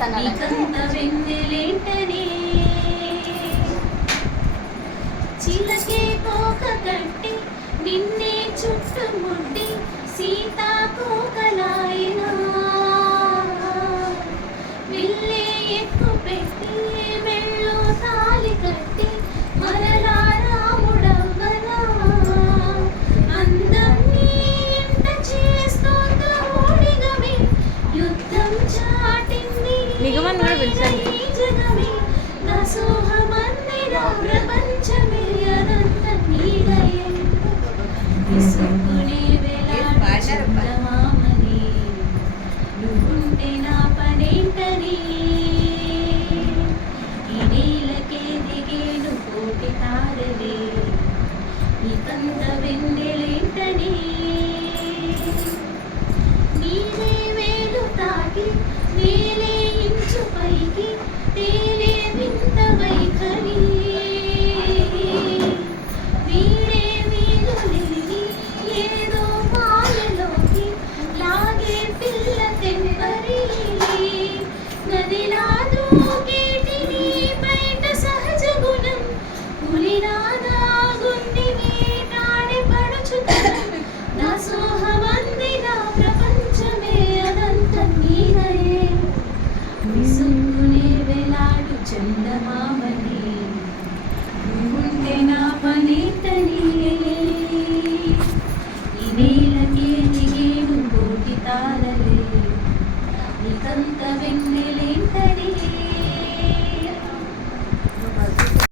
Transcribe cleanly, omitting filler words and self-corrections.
వస్తాను. చిలకే కోక కట్టి నిన్నే చుట్టుముట్టి సీతాకోకలాయనా విల్లే ఎక్కు పెట్టి వెళ్ళు తాలి కట్టి మరలా రాముడవ్వనా అందం నీ ఎంట చేస్తోంద ఓడిగమే యుద్ధం చాటింది జగమే దాసోహమందిర ప్రబంధ